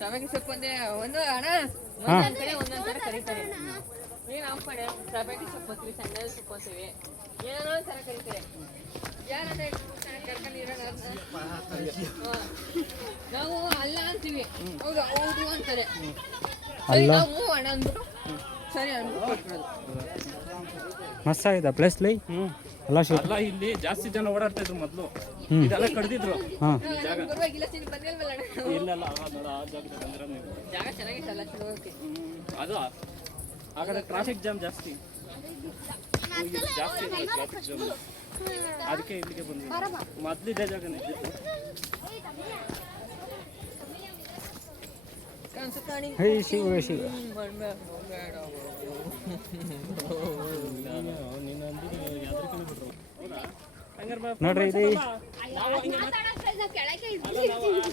Tomato ಸೊಪ್ಪು ಅಂದ್ರೆ ಒಂದು ಅಣ್ಣ ಒಂದೊಂದ್ ಕಡೆ ಒಂದೊಂದ್ ತರ ಕರೀತಾರೆ. ಈಗ ನಮ್ಮ ಕಡೆ ಟೊಮೆಟೊ ಸೊಪ್ಪು ಅಂತೀವಿ, ಸಣ್ಣ ಸೊಪ್ಪು ಅಂತೀವಿ, ಏನೋ ತರ ಕರೀತಾರೆ. ಯಾರಂದ್ರೆ ನಾವು ಅಲ್ಲ ಅಂತೀವಿ, ಹೌದು ಹೌದು ಅಂತಾರೆ. ನಾವು ಅಣ್ಣ ಅಂದ್ಬಿಟ್ಟು ಸರಿ ಅಂದ್ಬಿಟ್ಟು ಕೊಟ್ಬಿಡೋದು. ಮಸ್ತ್ ಆಗಿದೆ ಪ್ಲೇಸ್ ಲೈ. ಅಲ್ಲ ಇಲ್ಲಿ ಜಾಸ್ತಿ ಜನ ಓಡಾಡ್ತಾ ಇದ್ರು ಮೊದಲು, ಇದೆಲ್ಲ ಕಡ್ದಿದ್ರು. ಇಲ್ಲೆಲ್ಲ ಜಾಗ ಚೆನ್ನಾಗಿತ್ತಲ್ಲ, ಅದು ಆ ಕಡೆ ಟ್ರಾಫಿಕ್ ಜಾಮ್ ಜಾಸ್ತಿ ಜಾಸ್ತಿ ಟ್ರಾಫಿಕ್ ಜಾಮ್, ಅದಕ್ಕೆ ಇಲ್ಲಿಗೆ ಬಂದ್ವಿ. ಮೊದಲಿದ್ದ ಜಾಗನೇ ಇದ್ದಿತ್ತು. ಶಿವ ಶಿವ ನೋಡ್ರಿ ಇದು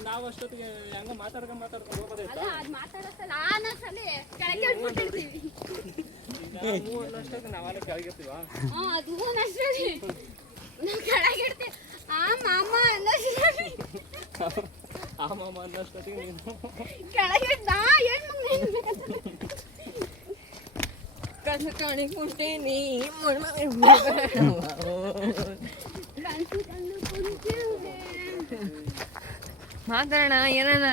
ನಾವು ಅಷ್ಟೊತ್ತಿಗೆ ಹೆಂಗ ಮಾತಾಡ್ಕೊಂಡು ಹೋಗೋದೈತಾ, ನಾವೆಲ್ಲ ಕೆಳಗಿರ್ತೀವ. ಆ ಮಾಮ ಅನ್ನೋಷ್ಟೊತ್ತಿಗೆ ನೀನು ಕಸ ಕಾಣಿಕೊಂಡೇನಿ ಮಾತಾಡೋಣ ಏನನ.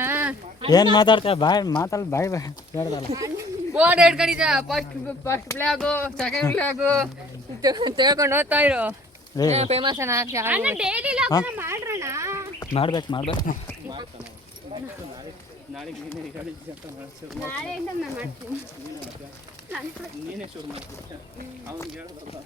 ಏನ್ ಮಾತಾಡ್ತೀಯ? ಬಾಯ್ ಮಾತಾಡ್, ಬಾಯ್ ಬಾಯ್ ಹೇಳ್ದಲ್ಲ. ಬೋರ್ಡ್ ಹಿಡ್ಕೊಂಡಿದ್ದ ಫಸ್ಟ್ ಫ್ಲಾಗು ಸೆಕೆಂಡ್ ಫ್ಲಾಗು ತಿಳ್ಕೊಂಡು ಹೋಗ್ತಾ ಇರು. ಫೇಮಸ್ ಮಾಡ್ಬೇಕು ನಾಳೆಗೆ ನೀನೇ ಹೇಳಿದ್ದೆ ಅಂತ ನೀನೇ ಶುರು ಮಾಡ್ತೀನಿ. ಅವ್ನಿಗೆ ಹೇಳ್ದಲ್ಲ